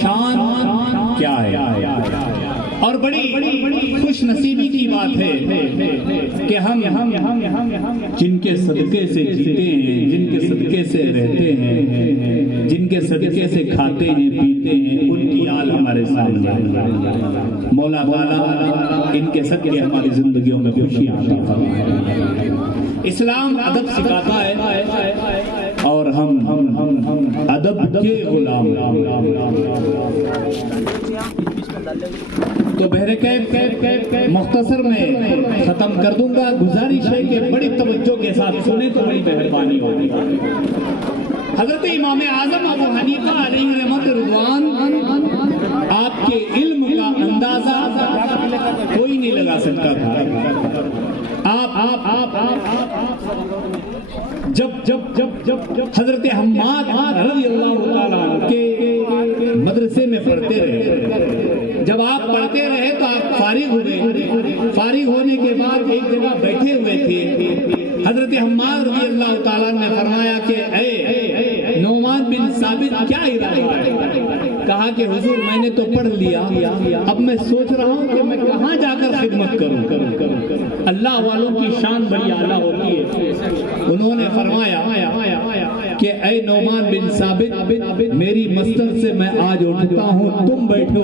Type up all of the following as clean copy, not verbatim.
شان کیا ہے. اور بڑی خوش نصیبی کی بات ہے کہ ہم جن کے صدقے سے جیتے ہیں، جن کے صدقے سے رہتے ہیں، جن کے صدقے سے کھاتے ہیں پیتے ہیں، ان کی آل ہمارے سامنے ہے. مولا تعالیٰ ان کے صدقے ہماری زندگیوں میں خوشیاں عطا فرمائے. اسلام ادب سکھاتا ہے اور ہم ادب کے غلام. تو بہرکیف مختصر میں ختم کر دوں گا. گزارش ہے کہ بڑی توجہ کے ساتھ سنیں تو بڑی مہربانی ہوگی. حضرت امام اعظم ابو حنیفہ علیہ رحمت رضوان آپ کے علم کا اندازہ کوئی نہیں لگا سکتا تھا. جب حضرت حماد رضی اللہ تعالیٰ عنہ کے مدرسے میں پڑھتے رہے، جب آپ پڑھتے رہے تو آپ فارغ ہوئے. فارغ ہونے کے بعد ایک جگہ بیٹھے ہوئے تھے. حضرت حماد رضی اللہ تعالیٰ نے فرمایا کہ اے نعمان بن ثابت کیا ارادہ ہے؟ کہا کہ حضور میں نے تو پڑھ لیا، اب میں سوچ رہا ہوں کہ میں کہاں جا کر خدمت کروں. اللہ والوں کی شان بڑی اعلیٰ ہوتی ہے. انہوں نے فرمایا کہ اے نعمان بن ثابت میری مسجد سے میں آج اٹھتا ہوں، تم بیٹھو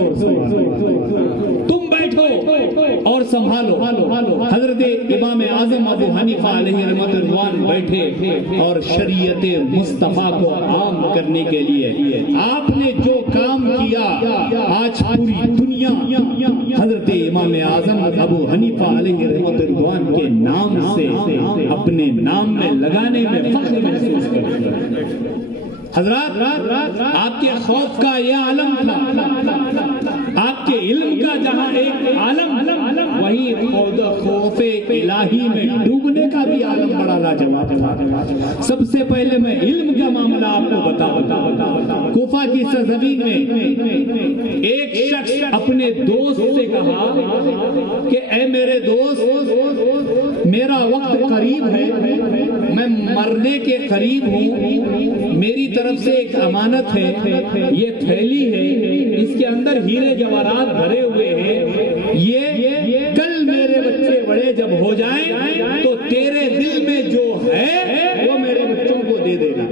اور سنبھالو. حضرت امام اعظم ابو حنیفہ علیہ رحمت رضوان بیٹھے اور شریعت مصطفیٰ کو عام کرنے کے لیے آپ نے جو کام کیا آج پوری دنیا حضرت امام اعظم ابو حنیفہ علیہ رحمت رضوان کے نام سے اپنے نام میں لگانے میں فخر محسوس کرتے ہیں. حضرات آپ کے خوف کا یہ عالم تھا، آپ کے علم کا جہاں ایک عالم، وہیں خوف الہی میں ڈوبنے کا بھی عالم بڑا لاجواب تھا. سب سے پہلے میں علم کا معاملہ آپ کو بتا. کوفہ کی سرزمین میں ایک شخص اپنے دوست سے کہا کہ اے میرے دوست میرا وقت قریب ہے، میں مرنے کے قریب ہوں، میری طرف سے ایک امانت ہے، یہ تھیلی ہے، اس کے اندر ہیرے جواہرات بھرے ہوئے ہیں، یہ کل میرے بچے بڑے جب ہو جائیں تو تیرے دل میں جو ہے وہ میرے بچوں کو دے دینا.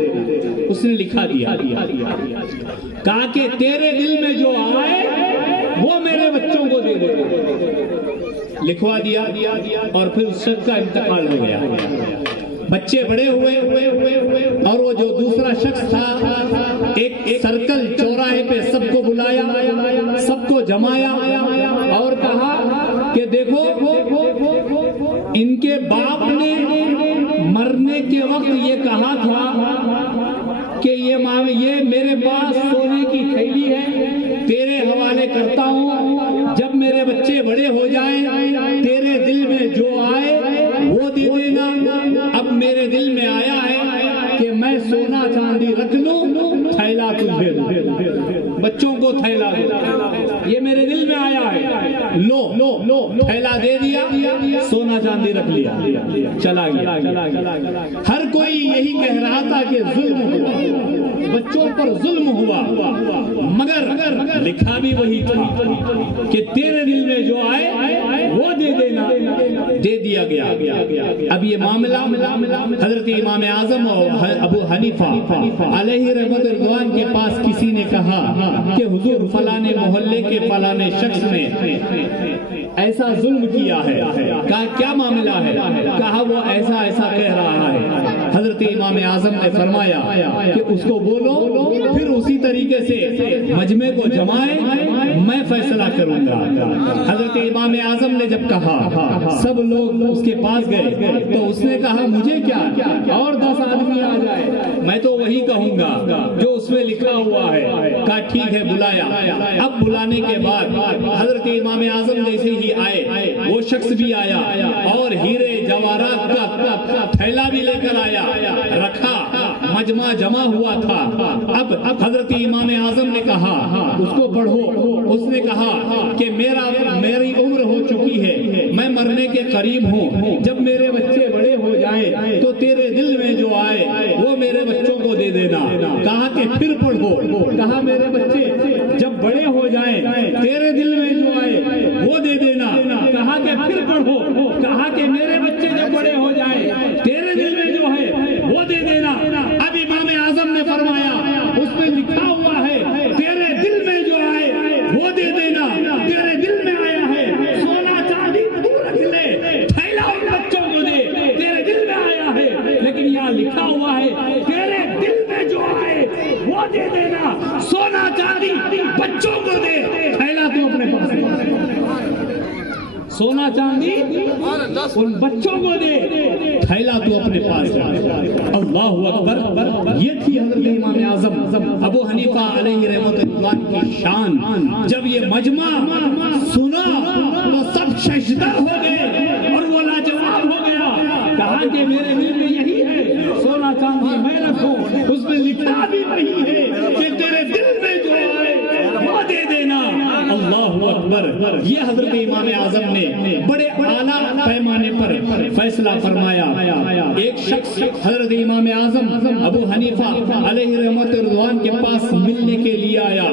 اس نے لکھا دیا، کہا کہ تیرے دل میں جو آئے وہ میرے بچوں کو دے دینا. لکھوا دیا اور پھر اس شخص کا انتقال ہو گیا. بچے بڑے ہوئے اور وہ جو دوسرا شخص تھا ایک سرکل چوراہے پہ سب کو بلایا، سب کو جمایا اور کہا کہ دیکھو ان کے باپ نے مرنے کے وقت یہ کہا تھا کہ یہ میرے پاس سونے کی تھیلی ہے، تیرے حوالے کرتا ہوں، جب میرے بچے بڑے ہو جائیں تیرے دل میں جو آئے وہ دے دینا. اب میرے دل میں آیا ہے کہ میں سونا چاندی رکھ لوں، تھیلا تجھے دوں، بچوں کو تھیلا دو، یہ میرے دل میں آیا ہے. لو تھیلا دے دیا، سونا چاندی رکھ لیا، چلا گیا. ہر کوئی یہی کہہ رہا تھا کہ ظلم ہوا، بچوں پر ظلم ہوا، مگر لکھا بھی وہی تھا کہ تیرے دل میں جو آئے وہ دے دینا. دے دیا گیا. اب یہ معاملہ حضرت امام اعظم اور ابو حنیفہ علیہ رحمت رضوان کے پاس کسی نے کہا کہ حضور فلانے محلے کے فلانے شخص نے ایسا ظلم کیا ہے. کہا کیا معاملہ ہے؟ کہا وہ ایسا کہہ رہا ہے. حضرت امام اعظم نے فرمایا کہ اس کو بولو، پھر اسی طریقے سے مجمع کو جمائے، میں فیصلہ کروں گا. حضرت امام اعظم نے جب کہا سب لوگ اس کے پاس گئے تو اس نے کہا مجھے کیا، اور 10 آدمی آ جائے میں تو وہی کہوں گا جو اس میں لکھا ہوا ہے. کہا ٹھیک ہے، بلایا. اب بلانے کے بعد حضرت امام اعظم جیسے ہی آئے وہ شخص بھی آیا اور ہیرے جواہرات کا تھیلا بھی لے کر آیا، رکھا، مجمع جمع ہوا تھا. اب حضرت امام اعظم نے کہا اس کو پڑھو. اس نے کہا کہ میری عمر ہو چکی ہے، میں مرنے کے قریب ہوں، جب میرے بچے بڑے ہو جائیں تو تیرے دل میں جو آئے وہ میرے بچوں کو دے دینا. کہا کہ پھر پڑھو. کہا میرے بچے جب کہا کہ میرے بچے جب بڑے ہو جائیں تیرے دل میں جو ہے وہ دے دینا۔ اب امام اعظم نے فرمایا اس میں لکھا ہوا ہے تیرے دل میں جو آئے وہ دے دینا، تیرے دل میں آیا ہے سونا چاندی تو رکھ لے، تھیلا ان بچوں کو دے، تیرے دل میں آیا ہے، لیکن یہاں لکھا ہوا ہے تیرے دل میں جو آئے وہ دے دینا، سونا چاندی بچوں کو دے، تھیلا تو اپنے پاس، سونا چاندی ان بچوں کو دے، تھیلا تو اپنے پاس۔ اللہ اکبر، یہ تھی حضرت امام اعظم ابو حنیفہ علیہ رحمۃ اللہ کی شان۔ جب یہ مجمع سنا تو سب ششدر ہو گئے اور وہ لاجواب ہو گیا، کہا کہ میرے دل میں یہی ہے سونا چاندی میں رکھوں، اس میں لکھا بھی وہی ہے کہ تیرے دل میں جو آئے وہ دے دینا۔ اللہ اکبر، یہ حضرت امام اعظم نے بڑے اعلیٰ پیمانے پر فیصلہ فرمایا۔ ایک شخص حضرت امام اعظم ابو حنیفہ علیہ رحمۃ رضوان کے پاس ملنے کے لیے آیا،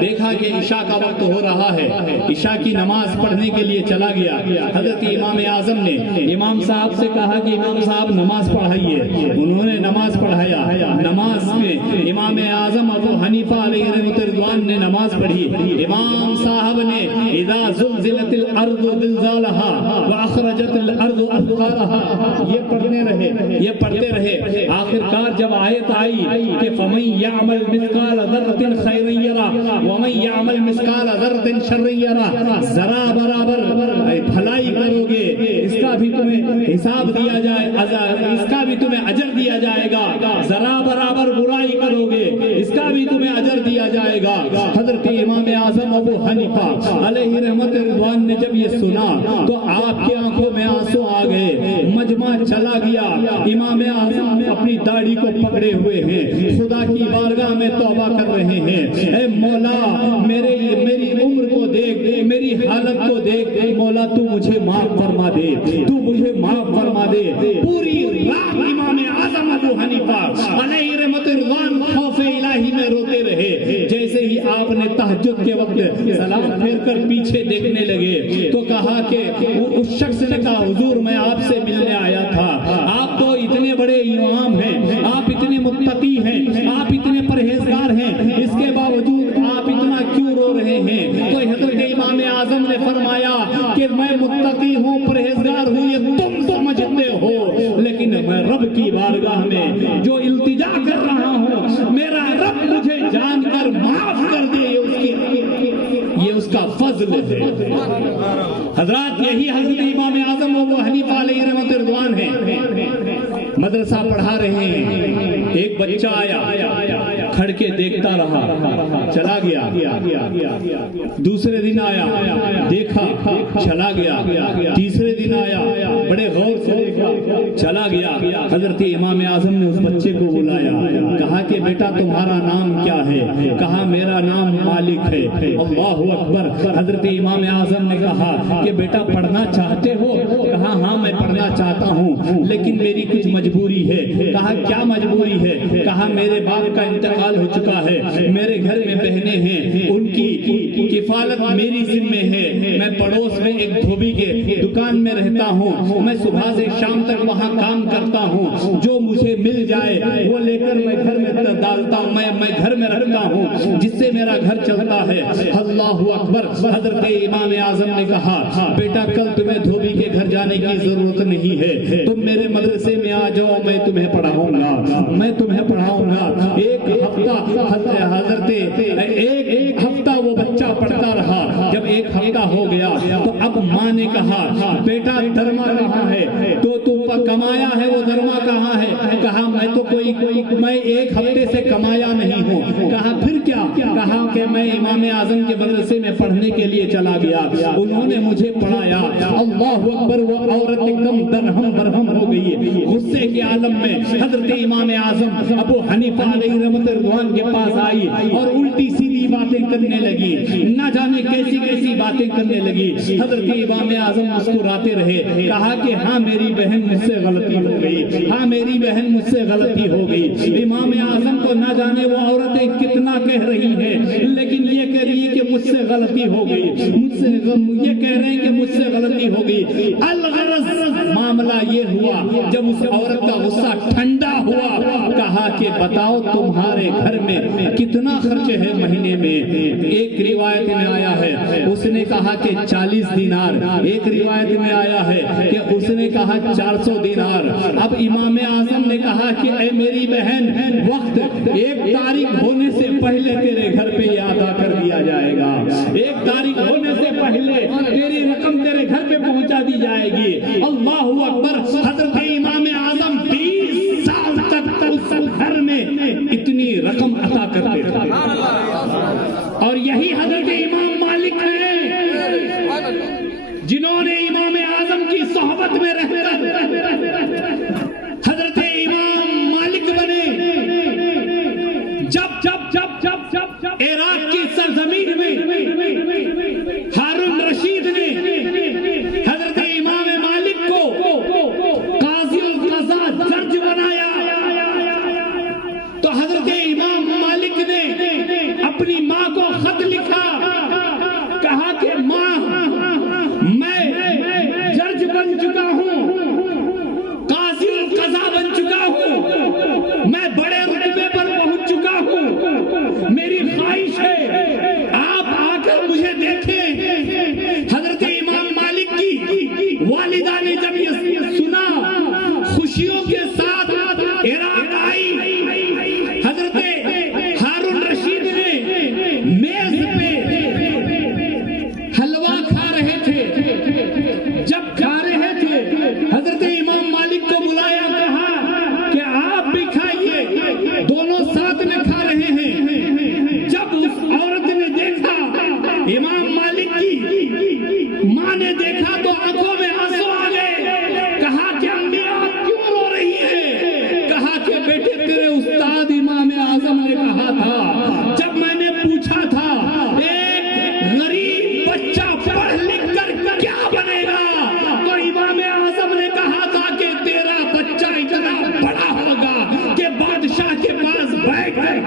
دیکھا کہ عشاء کا وقت ہو رہا ہے، عشاء کی نماز پڑھنے کے لیے چلا گیا۔ حضرت امام اعظم نے امام صاحب سے کہا کہ امام صاحب نماز پڑھائیے، انہوں نے نماز پڑھایا۔ نماز میں امام اعظم ابو حنیفہ علیہ رحمۃ رضوان نے نماز پڑھی۔ امام صاحب نے اذا زلزلت الارض زلزالها واخرجت الارض اثقالها یہ پڑھتے رہے، آخر کار جب آیت آئی کہ فمن يعمل مثقال ذرة خيرا يره ومن يعمل مثقال ذرة شرا يره، ذرا برابر بھلائی کرو گے اس کا بھی تمہیں حساب دیا جائے، اس کا بھی تمہیں اجر دیا جائے گا، ذرا برابر برائی کرو گے اس کا بھی تمہیں اجر دیا جائے گا۔ حضرت امام اعظم ابو حنیفہ علیہ رحمت رضوان نے جب یہ سنا تو آپ کی آنکھوں میں آنسو آ گئے، مجمع چلا گیا۔ امام اعظم اپنی داڑھی کو پکڑے ہوئے ہیں، خدا کی بارگاہ میں توبہ کر رہے ہیں، اے مولا میری عمر کو دیکھ، میری حالت کو دیکھ، مولا تو مجھے معاف فرما دے، تو مجھے معاف فرما دے۔ پوری رات امام اعظم ابو حنیفہ علیہ رحمت رضوان خوف الہی میں روتے رہے۔ جیسے ہی آپ نے تہجد کے وقت سلام پھیر کر پیچھے دیکھنے لگے تو کہا کہ اس شخص نے کہا حضور میں آپ سے ملنے آیا تھا، آپ تو اتنے بڑے امام ہیں، آپ اتنے متقی ہیں، آپ اتنے پرہیزگار ہیں، اس کے باوجود آپ اتنا کیوں رو رہے ہیں؟ تو حضرت امام اعظم نے فرمایا کہ میں متقی ہوں، پرہیزگار ہوں، یہ تم سمجھتے ہو، لیکن میں رب کی بارگاہ میں جو التجا کر رہا ہوں، میرا رب مجھے جان کر معاف کر دے، یہ اس کا فضل ہے۔ حضرات یہی حضرت امام اعظم ابو حنیفہ علیہ رحمۃ رضوان ہیں، مدرسہ پڑھا رہے ہیں، ایک بچہ آیا، کھڑ کے دیکھتا رہا، چلا گیا، دوسرے دن آیا، دیکھا، چلا گیا، تیسرے دن آیا، بڑے غور سے دیکھا، چلا گیا۔ حضرت امام اعظم نے اس بچے کو بلایا، کہا کہ بیٹا تمہارا نام کیا ہے؟ کہا میرا نام مالک ہے۔ اللہ اکبر، حضرت امام اعظم نے کہا کہ بیٹا پڑھنا چاہتے ہو؟ کہا ہاں میں پڑھنا چاہتا ہوں، لیکن میری کچھ مجبوری ہے۔ کہا کیا مجبوری ہے؟ کہا میرے باپ کا انتقال ہو چکا ہے، میرے گھر میں بہنیں ہیں، ان کی کفالت میری ذمہ ہے، میں پڑوس میں ایک دھوبی کے دکان میں رہتا ہوں، میں صبح سے شام تک وہاں کام کرتا ہوں، جو مجھے مل جائے وہ لے کر میں گھر میں ڈالتا ہوں، میں گھر میں رکھتا ہوں، جس سے میرا گھر چلتا ہے۔ اللہ اکبر، حضرت امام اعظم نے کہا بیٹا کل تمہیں دھوبی کے گھر جانے کی ضرورت نہیں ہے، تم میرے مدرسے میں آ جاؤ، میں تمہیں پڑھاؤں گا۔ ایک ہفتہ ایک ہفتہ وہ بچہ پڑھتا رہا۔ جب ایک ہفتہ ہو گیا تو اب ماں نے کہا بیٹا درما کہاں ہے؟ تو کمایا ہے وہ درما کہاں ہے؟ کہا میں ایک ہفتے سے کمایا نہیں ہوں۔ کہا پھر کیا؟ کہا کہ میں امام اعظم کے مدرسے میں پڑھنے کے لیے چلا گیا، انہوں نے مجھے پڑھایا۔ اللہ اکبر، وہ عورت ایک دم درہم برہم ہو گئی، غصے کے عالم میں حضرت امام اعظم ابو حنیفہ علیہ رحمۃ رضوان کے پاس آئی اور الٹی سیدھی باتیں کرنے لگی، نہ جانے کیسی کیسی باتیں کرنے لگی۔ حضرت امام اعظم مسکراتے رہے، کہا کہ ہاں میری بہن مجھ سے غلطی ہو گئی، ہاں میری بہن مجھ سے غلطی ہو گئی۔ امام اعظم کو نہ جانے وہ عورتیں کتنا کہہ رہی ہیں، لیکن یہ کہہ رہی ہے کہ مجھ سے غلطی ہو گئی, یہ کہہ رہے ہیں کہ مجھ سے غلطی ہو گئی. الغرض معاملہ یہ ہوا جب اس عورت کا غصہ ٹھنڈا ہوا, کہا کہ بتاؤ تمہارے گھر میں کتنا خرچ ہے مہینے میں. ایک روایت میں آیا ہے اس نے کہا کہ 40 دینار, ایک روایت میں آیا ہے کہ اس نے کہا 400 دینار. اب امام اعظم نے کہا کہ اے میری بہن, وقت 1 تاریخ ہونے سے پہلے تیرے گھر پہ یہ ادا کر دیا جائے گا, 1 تاریخ ہونے سے پہلے تیری رقم تیرے گھر پہ پہنچا دی جائے گی. اللہ اکبر. حضرت امام اعظم 20 سال تک اس گھر میں اتنی رقم عطا کرتے تھے. اور یہی حضرت امام مالک ہیں جنہوں نے امام اعظم کی صحبت میں رہ کر حضرت امام مالک بنے. جب عراق کی سرزمین میں ہارون رشید نے حضرت امام مالک کو قاضی القضاء جج بنایا, تو حضرت امام مالک نے اپنی ماں کو خط لکھا, کہا کہ ماں میں جج بن چکا ہوں, قاضی القضاء بن چکا ہوں, میں بڑے رتبے پر پہنچ چکا ہوں, میری خواہش ہے آپ آ کر مجھے دیکھیں. حضرت امام مالک کی والدہ نے جب یہ سنا خوشیوں کے ساتھ عراق آئی. حضرت ہارون رشید نے میز پہ حلوہ کھا رہے تھے, جب کھا رہے تھے حضرت امام مالک کو بلایا, کہا کہ آپ بھی کھائیے, دونوں ساتھ میں کھا رہے ہیں. جب اس عورت نے دیکھا, امام مالک کی ماں نے دیکھا تو آنکھوں میں آنسو آ گئے. کہا کہ امی آپ کیوں رو رہی ہے؟ کہا کہ بیٹے تیرے استاد امام اعظم نے کہا تھا, جب میں نے پوچھا تھا ایک غریب بچہ پڑھ لکھ کر کیا بنے گا, تو امام اعظم نے کہا تھا کہ تیرا بچہ اتنا بڑا ہوگا کہ بادشاہ کے پاس بیٹھ جائے.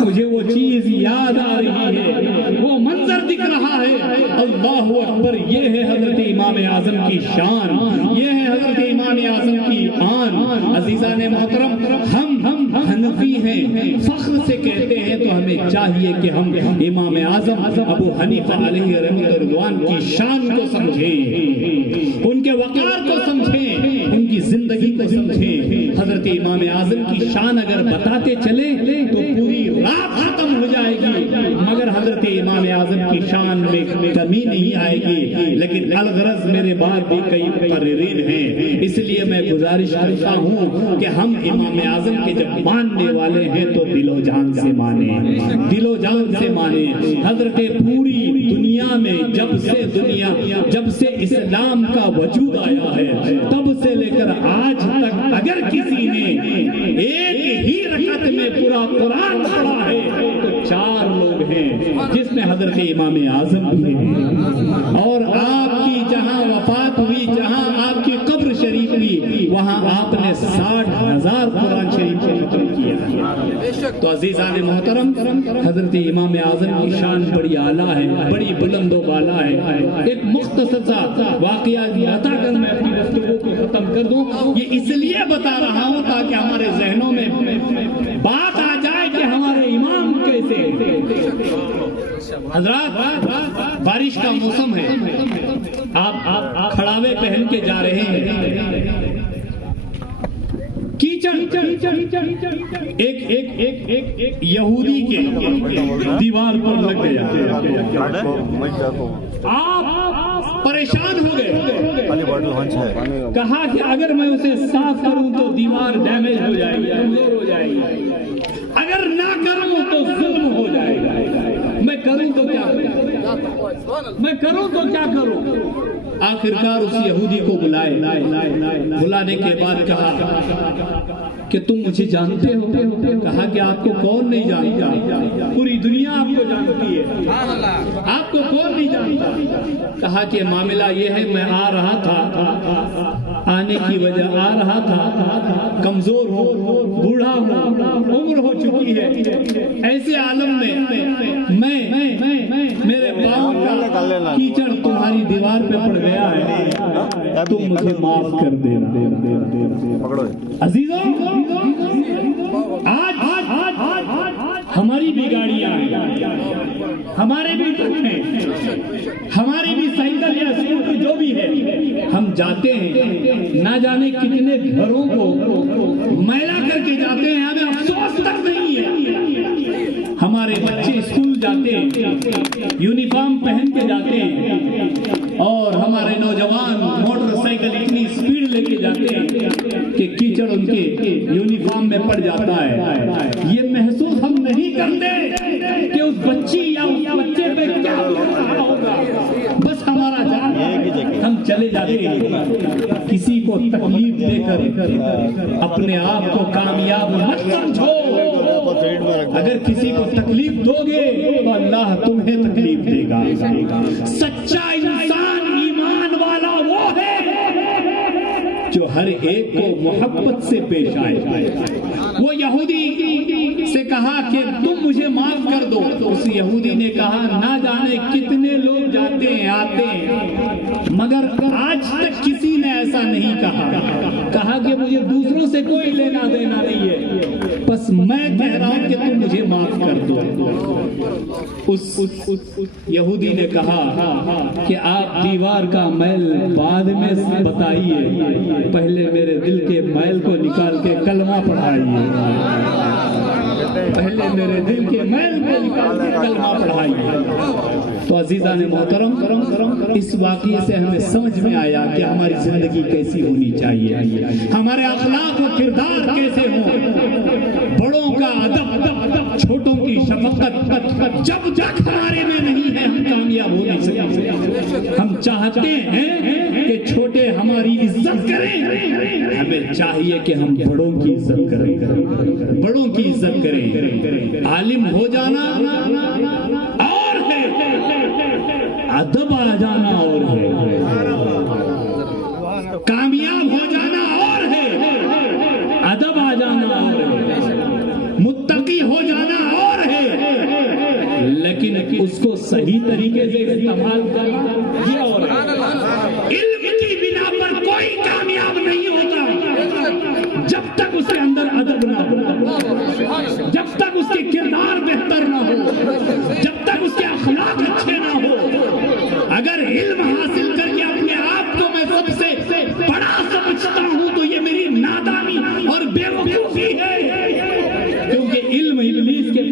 مجھے وہ چیز یاد آ رہی ہے, وہ منظر دکھ رہا ہے. اللہ اکبر. یہ ہے حضرت امام اعظم کی شان, یہ ہے حضرت امام اعظم کی آن. عزیزان محترم, ہم حنفی ہیں, فخر سے کہتے ہیں, تو ہمیں چاہیے کہ ہم امام اعظم ابو حنیفہ علیہ رحمۃ رضوان کی شان کو سمجھیں, ان کے وقار کو سمجھیں, ان کی زندگی کو سمجھیں. حضرت امام اعظم کی شان اگر بتاتے چلے تو پوری رات ختم ہو جائے گی, مگر حضرت امام اعظم کی شان میں کمی نہیں آئے گی. لیکن الغرض میرے بعد بھی کئی مقررین ہیں, اس لیے میں گزارش کرتا ہوں کہ ہم امام اعظم کے جب ماننے والے ہیں تو دل و جان سے مانیں, دل و جان سے مانیں. حضرت پوری دنیا میں جب سے اسلام کا وجود آیا ہے تب سے لے کر آج تک اگر کسی نے ایک ہی رکعت میں پورا قرآن پڑھا ہے تو 4 لوگ ہیں, جس میں حضرت امام اعظم بھی ہیں. اور آپ کی جہاں وفات ہوئی, جہاں آپ کی قبر شریف ہوئی, وہاں آپ نے 60,000 قرآن شریف کو ختم کیا. تو عزیزان محترم, حضرت امام اعظم کی شان بڑی اعلیٰ ہے, بڑی بلند و بالا ہے. ایک مختصر سا واقعہ بتا کر میں اپنی گفتگو کو ختم کر دوں. یہ اس لیے بتا رہا ہوں تاکہ ہمارے ذہنوں میں بات آ جائے کہ ہمارے امام کیسے. حضرات, بارش کا موسم ہے, آپ کھڑاوے پہن کے جا رہے ہیں, کیچڑ ایک یہودی کے دیوار پر لگ گیا, آپ پریشان ہو گئے, کہا کہ اگر میں اسے صاف کروں تو دیوار ڈیمیج ہو جائے گی, کمزور ہو جائے گی, اگر نہ کروں تو ظلم ہو جائے گا, میں کروں تو کیا کروں, میں کروں تو کیا کروں. آخرکار اس یہودی کو بلائے, بلانے کے بعد کہا کہ تم مجھے جانتے ہو؟ کہا کہ آپ کو کون نہیں جانتا, پوری دنیا آپ کو جانتی ہے, آپ کو کون نہیں جانتا. کہا کہ معاملہ یہ ہے, میں آ رہا تھا, آنے کی وجہ آ رہا تھا, کمزور ہوں, بوڑھا ہوں, عمر ہو چکی ہے, ایسے عالم میں میرے پاؤں کا کیچڑ تمہاری دیوار پہ پڑ گیا ہے، تم مجھے معاف کر دینا۔ عزیزوں، آج ہماری بھی گاڑیاں ہیں، ہمارے بھی ٹرک ہیں، ہماری بھی سائیکل یا اسکوٹر جو بھی ہے، ہم جاتے ہیں نہ جانے کتنے گھروں کو میلا کر کے جاتے ہیں، ہمیں افسوس تک نہیں ہے۔ ہمارے بچے اسکول جاتے ہیں، یونیفارم پہن کے جاتے ہیں، اور ہمارے نوجوان موٹر سائیکل اتنی اسپیڈ لے کے جاتے ہیں کہ کیچڑ ان کے یونیفارم میں پڑ جاتا ہے۔ یہ محسوس ہم نہیں کرتے کہ اس بچی یا اس بچے پہ کیا ہوگا، بس ہمارا جان ہم چلے جاتے ہیں۔ کسی کو تکلیف دے کر اپنے آپ کو کامیاب مت سمجھو۔ اگر کسی کو تکلیف دو گے تو اللہ تمہیں تکلیف دے گا۔ سچا انسان ایمان والا وہ ہے جو ہر ایک کو محبت سے پیش آئے۔ وہ یہودی سے کہا کہ تم مجھے معاف کر دو، تو اس یہودی نے کہا نہ جانے کتنے لوگ جاتے ہیں آتے ہیں، مگر آج تک کسی نے ایسا نہیں کہا کہ مجھے دوسروں سے کوئی لینا دینا نہیں ہے، بس میں کہہ رہا ہوں کہ تم مجھے معاف کر دو۔ اس یہودی نے کہا کہ آپ دیوار کا میل بعد میں بتائیے، پہلے میرے دل کے میل کو نکال کے کلمہ پڑھائیے، پہلے میرے دل کے میل کو نکال کے کلمہ پڑھائیے۔ تو عزیزان محترم، اس واقعے سے ہمیں سمجھ میں آیا کہ ہماری زندگی کیسی ہونی چاہیے، ہمارے اخلاق و کردار کیسے ہوں، بڑوں کا ادب، چھوٹوں کی شفقت۔ جب تک ہمارے میں نہیں ہے ہم کامیاب ہو نہیں سکتے۔ ہم چاہتے ہیں کہ چھوٹے ہماری عزت کریں، ہمیں چاہیے کہ ہم بڑوں کی عزت کریں، بڑوں کی عزت کریں۔ عالم ہو جانا اور ہے، ادب آ جانا اور ہے، کامیاب ہو جانا اور ہے، ادب آ جانا اور ہے، متقی ہو جانا اور ہے، لیکن اس کو صحیح طریقے سے استعمال کرنا یہ اور ہے۔ علم کی بنا پر کوئی کامیاب نہیں ہوتا جب تک اس کے اندر ادب نہ ہو، جب تک اس کے کردار بہتر نہ ہو، جب تک اس کے اخلاق اچھے نہ ہو۔ اگر علم حاصل کر کے اپنے آپ کو میں سب سے بڑا سمجھتا ہوں تو یہ میری نادانی اور بے وقوفی ہے، کیونکہ علم ابلیس کے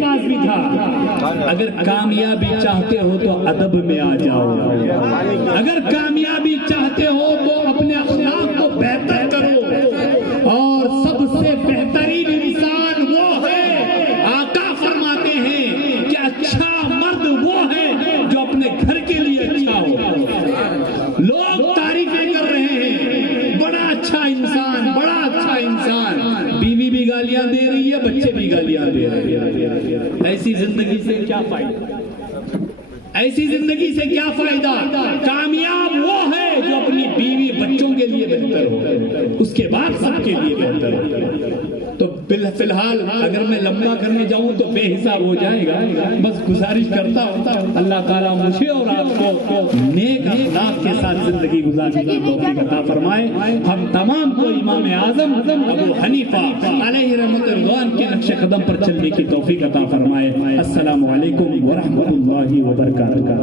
پاس بھی تھا۔ اگر کامیابی چاہتے ہو تو ادب میں آ جاؤ، اگر کامیابی چاہتے ہو تو اپنے اخلاق کو بہتر کرو، اور سب سے بہترین انسان وہ ہے، آقا فرماتے ہیں کہ اچھا مرد وہ ہے جو اپنے گھر کے لیے اچھا ہو۔ لوگ تعریفیں کر رہے ہیں، بڑا اچھا انسان، بڑا اچھا انسان، بیوی بھی گالیاں دے رہی ہے، بچے بھی گالیاں دے رہے ہیں۔ ایسی زندگی سے کیا فائدہ؟ ایسی زندگی سے کیا فائدہ؟ کامیاب وہ ہے جو اپنی بیوی بچوں کے لیے بہتر ہو، اس کے بعد سب کے لیے بہتر ہو۔ تو فی الحال اگر میں لمبا کرنے جاؤں تو بے حساب ہو جائے گا، بس گزارش کرتا ہوں اللہ تعالیٰ مجھے اور آپ کو نیک اخلاق کے ساتھ زندگی گزارنے کی توفیق عطا فرمائے۔ ہم تمام کو امام اعظم ابو حنیفہ علیہ رحمۃ رضوان کے نقش قدم پر چلنے کی توفیق عطا فرمائے۔ السلام علیکم ورحمۃ اللہ وبرکاتہ۔